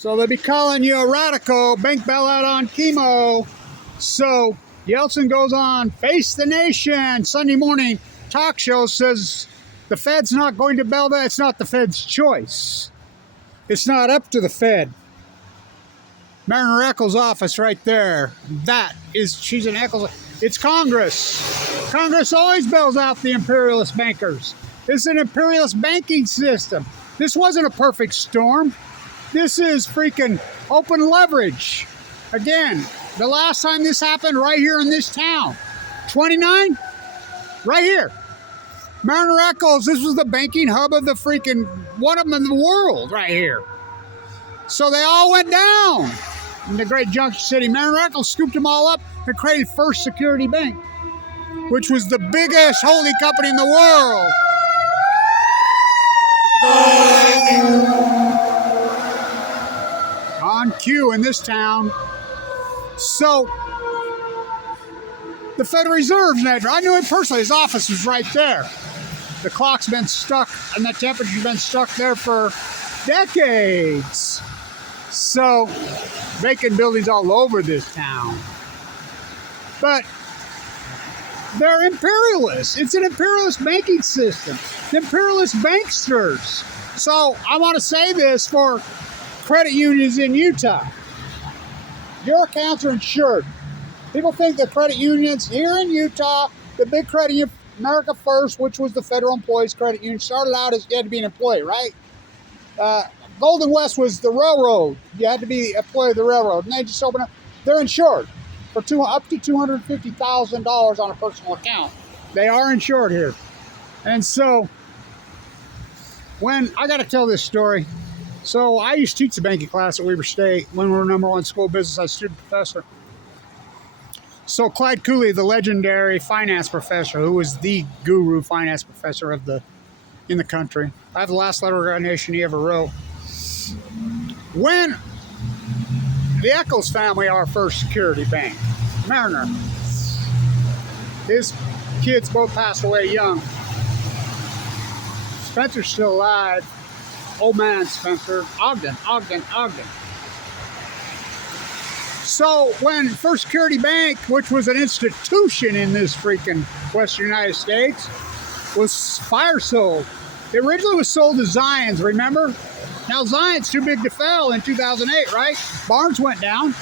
So they'll be calling you a radical, bank bailout on chemo. So Yeltsin goes on Face the Nation Sunday morning talk show, says the Fed's not going to bail that. It's not the Fed's choice. It's not up to the Fed. Mariner Eccles' office right there. She's an Eccles. It's Congress. Congress always bails out the imperialist bankers. It's an imperialist banking system. This wasn't a perfect storm. This is freaking open leverage. Again, the last time this happened right here in this town. 29? Right here. Mariner Eccles, this was the banking hub of the freaking, one of them in the world right here. So they all went down in the great Junction City. Mariner Eccles scooped them all up and created First Security Bank, which was the biggest holding company in the world. On cue in this town. So the Federal Reserve's next. I knew him personally. His office was right there. The clock's been stuck and the temperature's been stuck there for decades. So vacant buildings all over this town. But they're imperialists. It's an imperialist banking system. The imperialist banksters. So I want to say this for credit unions in Utah. Your accounts are insured. People think the credit unions here in Utah, the big credit union, America First, which was the federal employees credit union, started out as you had to be an employee, right? Golden West was the railroad. You had to be an employee of the railroad. And they just opened up. They're insured for up to $250,000 on a personal account. They are insured here. And so, when I got to tell this story. So I used to teach the banking class at Weber State when we were #1 school of business. I was a student professor. So Clyde Cooley, the legendary finance professor, who was the guru finance professor in the country. I have the last letter of resignation he ever wrote. When the Eccles family, our First Security Bank, Mariner, his kids both passed away young. Spencer's still alive. Old man Spencer, Ogden. So when First Security Bank, which was an institution in this freaking Western United States, was fire sold. It originally was sold to Zions, remember? Now Zions too big to fail in 2008, right? Barnes went down.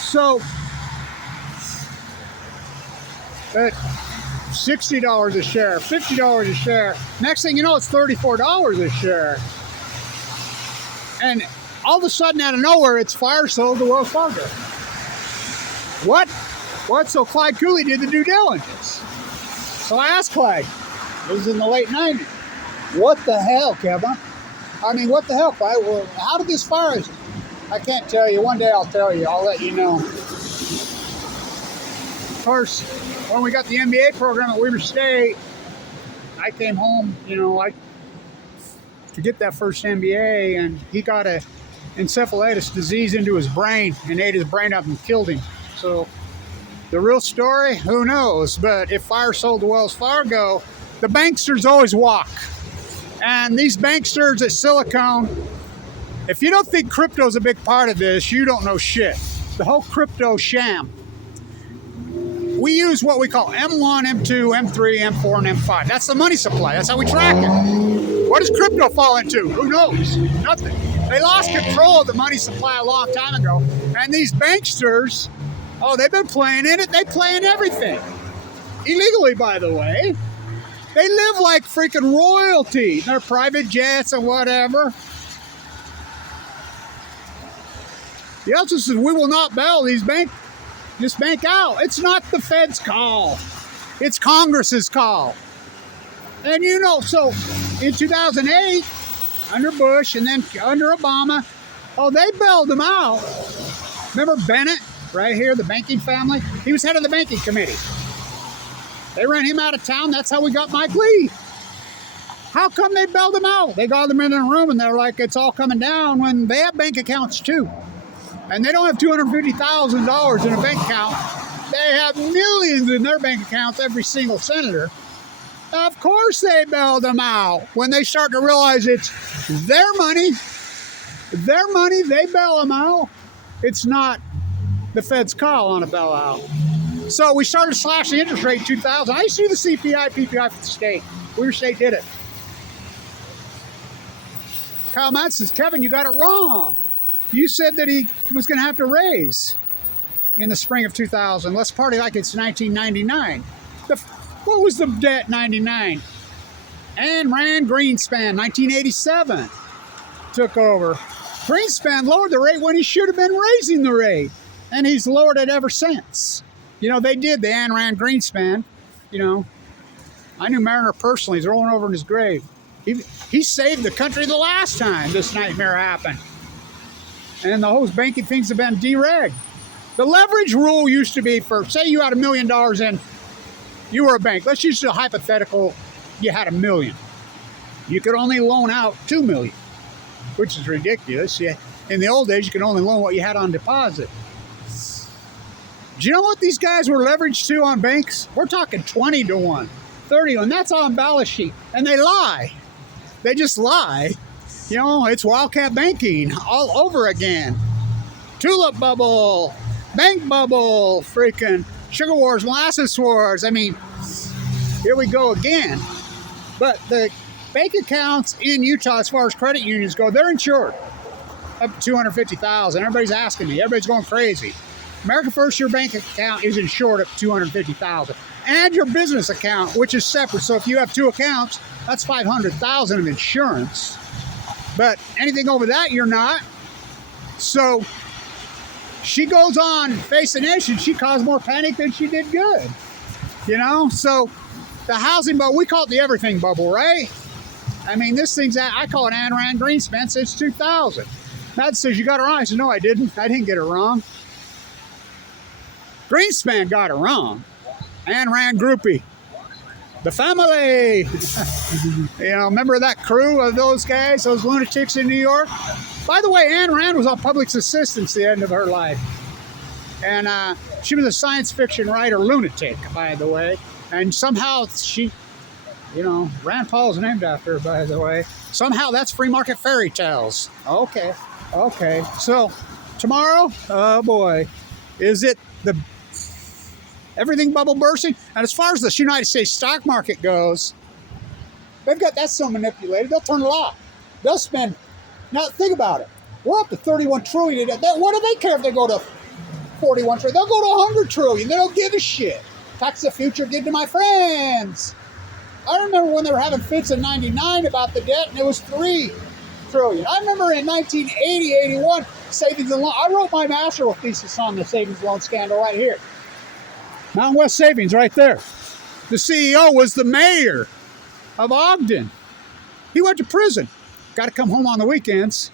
So at $60 a share, $50 a share. Next thing you know, it's $34 a share. And all of a sudden, out of nowhere, it's fire sold to Wells Fargo. What? So Clyde Cooley did the due diligence. So I asked Clyde, it was in the late 90s, what the hell, Kevin? I mean, what the hell, Clyde? Well, how did this fire? I can't tell you. One day I'll tell you. I'll let you know. Of course, when we got the MBA program at Weber State, I came home, to get that first MBA, and he got a encephalitis disease into his brain and ate his brain up and killed him. So the real story, who knows? But if fire sold to Wells Fargo, the banksters always walk. And these banksters at Silicon, if you don't think crypto's a big part of this, you don't know shit. The whole crypto sham. We use what we call M1, M2, M3, M4, and M5. That's the money supply. That's how we track it. What does crypto fall into? Who knows? Nothing. They lost control of the money supply a long time ago. And these banksters, they've been playing in it. They play in everything. Illegally, by the way. They live like freaking royalty. Their private jets and whatever. Yeltsin says, we will not bail this bank out. It's not the Fed's call. It's Congress's call. And so in 2008, under Bush and then under Obama, they bailed them out. Remember Bennett, right here, the banking family? He was head of the banking committee. They ran him out of town. That's how we got Mike Lee. How come they bailed him out? They got them in a room and they're like, it's all coming down, when they have bank accounts too. And they don't have $250,000 in a bank account. They have millions in their bank accounts, every single senator. Of course they bailed them out when they start to realize it's their money Their money, they bail them out. It's not the Fed's call on a bailout. So we started slashing the interest rate in 2000. I used to do the CPI, PPI for the state. Weaver State did it. Kyle Matt says, Kevin, you got it wrong. You said that he was going to have to raise in the spring of 2000. Let's party like it's 1999. What was the debt 99? Ayn Rand Greenspan, 1987, took over. Greenspan lowered the rate when he should have been raising the rate. And he's lowered it ever since. You know, they did the Ayn Rand Greenspan. You know, I knew Mariner personally. He's rolling over in his grave. He saved the country the last time this nightmare happened. And the whole banking things have been deregged. The leverage rule used to be for, say you had $1 million in, you were a bank. Let's use a hypothetical, you had $1 million. You could only loan out $2 million, which is ridiculous. In the old days, you could only loan what you had on deposit. Do you know what these guys were leveraged to on banks? We're talking 20 to 1, 30 to 1. That's on balance sheet. And they lie. They just lie. You know, it's wildcat banking all over again. Tulip bubble, bank bubble, freaking sugar wars, molasses wars. I mean, here we go again. But the bank accounts in Utah, as far as credit unions go, they're insured up to $250,000. Everybody's asking me. Everybody's going crazy. American First, your bank account is insured up to $250,000. And your business account, which is separate. So if you have two accounts, that's $500,000 of insurance. But anything over that, you're not. So she goes on Face the Nation. She caused more panic than she did good. You know? So the housing bubble, we call it the everything bubble, right? I mean, this thing's, I call it Ayn Rand Greenspan since 2000. Matt says, you got it wrong. I said, no, I didn't. I didn't get it wrong. Greenspan got it wrong. Ayn Rand groupie. The family. You know, remember that crew of those guys, those lunatics in New York? By the way, Ayn Rand was on public assistance at the end of her life. And she was a science fiction writer lunatic, by the way. And somehow she, you know, Rand Paul's named after her, by the way. Somehow that's free market fairy tales. Okay. So tomorrow, oh boy, is it the everything bubble bursting? And as far as the United States stock market goes, they've got that so manipulated, they'll turn it off. They'll spend, now think about it. We're up to 31 trillion. What do they care if they go to 41 trillion? They'll go to 100 trillion. They don't give a shit. Tax the future, give to my friends. I remember when they were having fits in 99 about the debt, and it was 3 trillion. I remember in 1980, 81, savings and loan. I wrote my master's thesis on the savings loan scandal right here. Mountain West Savings right there. The CEO was the mayor of Ogden. He went to prison. Got to come home on the weekends.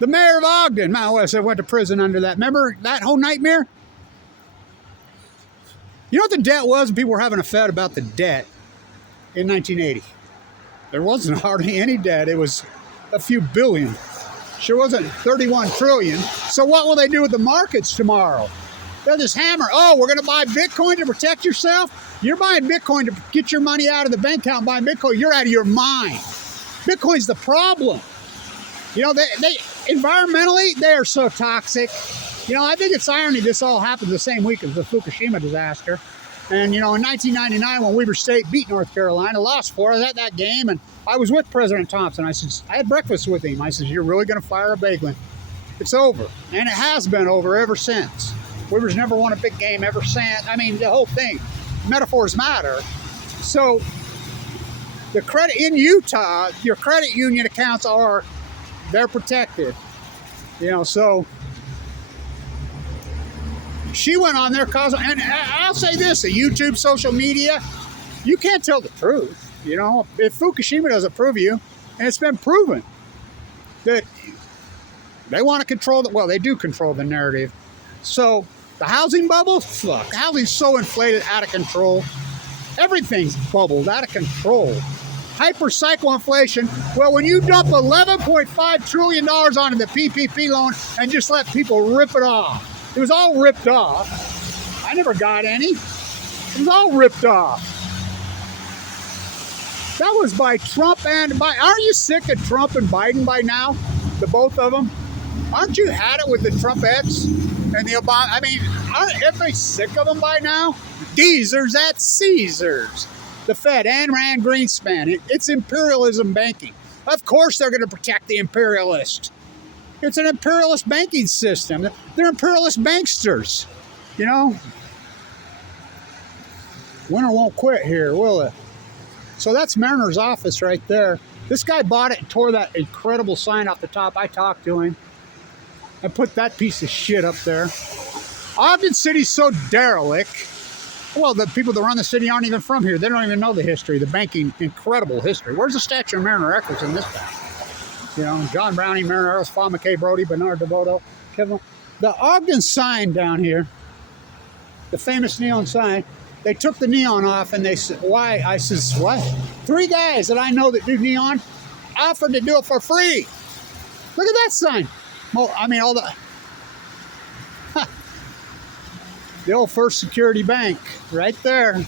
The mayor of Ogden, Mountain West, went to prison under that. Remember that whole nightmare? You know what the debt was? People were having a fit about the debt in 1980. There wasn't hardly any debt. It was a few billion. Sure wasn't 31 trillion. So what will they do with the markets tomorrow? They'll just hammer, oh, we're going to buy Bitcoin to protect yourself? You're buying Bitcoin to get your money out of the bank account, buying Bitcoin. You're out of your mind. Bitcoin's the problem. You know, they environmentally, they are so toxic. You know, I think it's irony this all happened the same week as the Fukushima disaster. And, you know, in 1999, when Weaver State beat North Carolina, lost 4, I was at that game, and I was with President Thompson. I said, I had breakfast with him. I said, you're really going to fire a Bagelin? It's over. And it has been over ever since. Weaver's never won a big game ever since. I mean, the whole thing. Metaphors matter. So, the credit in Utah, your credit union accounts they're protected. You know, so she went on there and I'll say this, the YouTube, social media, you can't tell the truth. You know, if Fukushima doesn't prove you, and it's been proven that they want to control they do control the narrative. So the housing bubble, fuck, housing's so inflated, out of control. Everything's bubbled, out of control. Hyper-cycle inflation. Well, when you dump $11.5 trillion onto the PPP loan and just let people rip it off, it was all ripped off. I never got any. It was all ripped off. That was by Trump and Biden. Aren't you sick of Trump and Biden by now? the both of them. Aren't you had it with the Trumpettes and the Obama? I mean, aren't everybody sick of them by now? Geezers at Caesars. The Fed and Rand Greenspan. It's imperialism banking. Of course they're going to protect the imperialist. It's an imperialist banking system. They're imperialist banksters. You know? Winter won't quit here, will it? So that's Mariner's office right there. This guy bought it and tore that incredible sign off the top. I talked to him. I put that piece of shit up there. Ogden City's so derelict. Well, the people that run the city aren't even from here. They don't even know the history, the banking, incredible history. Where's the statue of Mariner Eccles in this town? You know, John Browning, Mariner Eccles, Paul McKay Brody, Bernard DeVoto, Kevin. The Ogden sign down here, the famous neon sign, they took the neon off and they said, why? I says, what? 3 guys that I know that do neon offered to do it for free. Look at that sign. Well, I mean, all the old First Security Bank right there.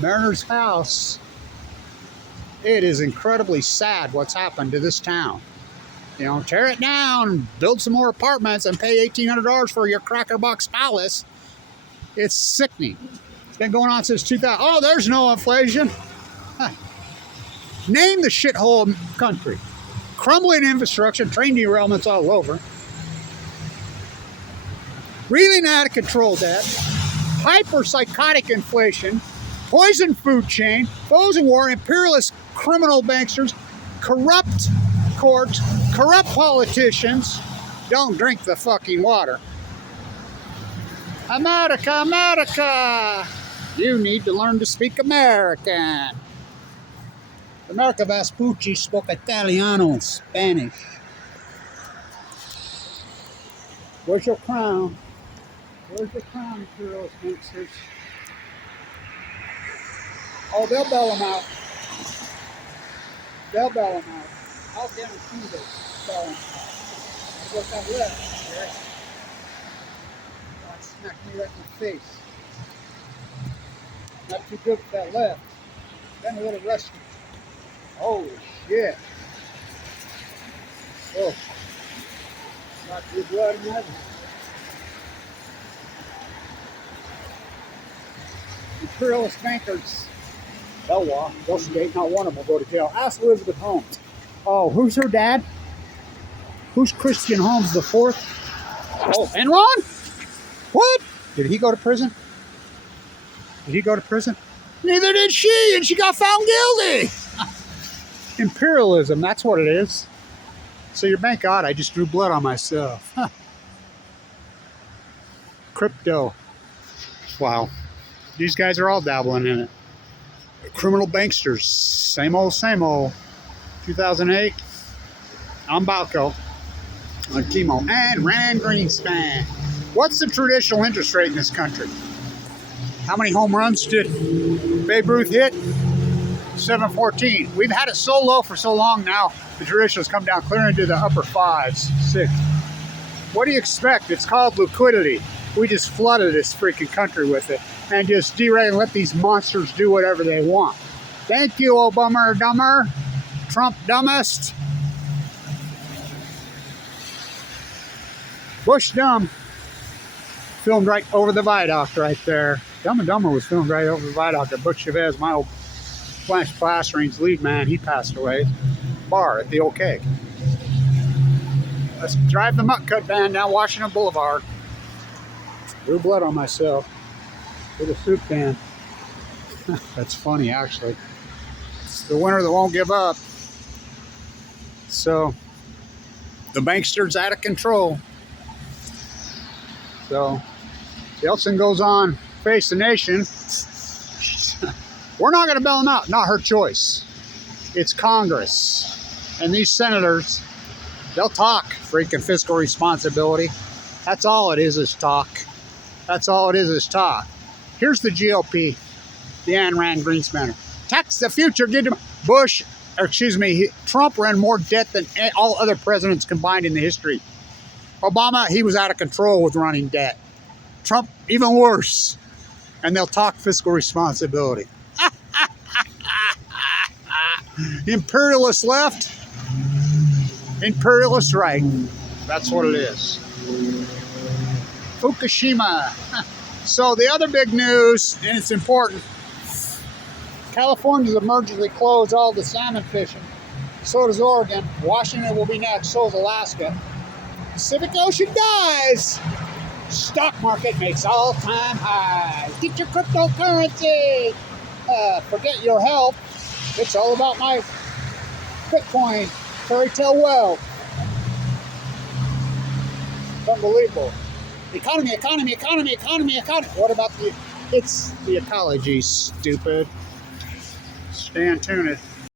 Mariner's house. It is incredibly sad what's happened to this town. You know, tear it down, build some more apartments, and pay $1,800 for your Cracker Box Palace. It's sickening. It's been going on since 2000. Oh, there's no inflation. Huh. Name the shithole country. Crumbling infrastructure, train derailments all over. Really out of control debt. Hyper-psychotic inflation. Poison food chain. Frozen war. Imperialist criminal banksters. Corrupt courts. Corrupt politicians. Don't drink the fucking water. America, America! You need to learn to speak American. America Vespucci spoke Italiano and Spanish. Where's your crown? Where's your crown, imperialist gangsters? Oh, they'll bail them out. They'll bail them out. I'll guarantee they'll bail them out. Look at that left, Eric. Smack me right in the face. Not too good for that left. Then a little rusty. Holy shit. Oh. Not good blood in that. Imperialist bankers. They'll walk. They'll skate. Not one of them will go to jail. Ask Elizabeth Holmes. Oh, who's her dad? Who's Christian Holmes the fourth? Oh, Enron? What? Did he go to prison? Did he go to prison? Neither did she, and she got found guilty. Imperialism, that's what it is. So your bank God, I just drew blood on myself. Huh. Crypto. Wow. These guys are all dabbling in it. Criminal banksters. Same old, same old. 2008. I'm Balco. On chemo. And Rand Greenspan. What's the traditional interest rate in this country? How many home runs did Babe Ruth hit? 714. We've had it so low for so long now, the traditionals come down clear into the upper 5s, 6. What do you expect? It's called liquidity. We just flooded this freaking country with it and just derail and let these monsters do whatever they want. Thank you, Obama dumber. Trump dumbest. Bush dumb. Filmed right over the viaduct right there. Dumb and Dumber was filmed right over the viaduct. Butch Chavez, my old Flash Plastering's lead man, he passed away. Bar at the old keg. Let's drive the muck cut van down Washington Boulevard. Drew blood on myself with a soup can. That's funny, actually. It's the winner that won't give up. So, the bankster's out of control. So, Yeltsin goes on, face the nation. We're not going to bail them out. Not her choice. It's Congress. And these senators, they'll talk freaking fiscal responsibility. That's all it is talk. That's all it is talk. Here's the GOP, the Ayn Rand Greenspan. Tax the future. Get them. Bush, or excuse me, Trump ran more debt than all other presidents combined in the history. Obama, he was out of control with running debt. Trump, even worse. And they'll talk fiscal responsibility. Imperialist left. Imperialist right. That's what it is. Fukushima. So the other big news, and it's important, California's emergency closed all the salmon fishing. So does Oregon. Washington will be next. So is Alaska. Pacific Ocean dies. Stock market makes all-time highs. Get your cryptocurrency. Forget your health. It's all about my Bitcoin. Fairy tale wealth. Unbelievable. Economy. What about it's the ecology, stupid. Stay tuned.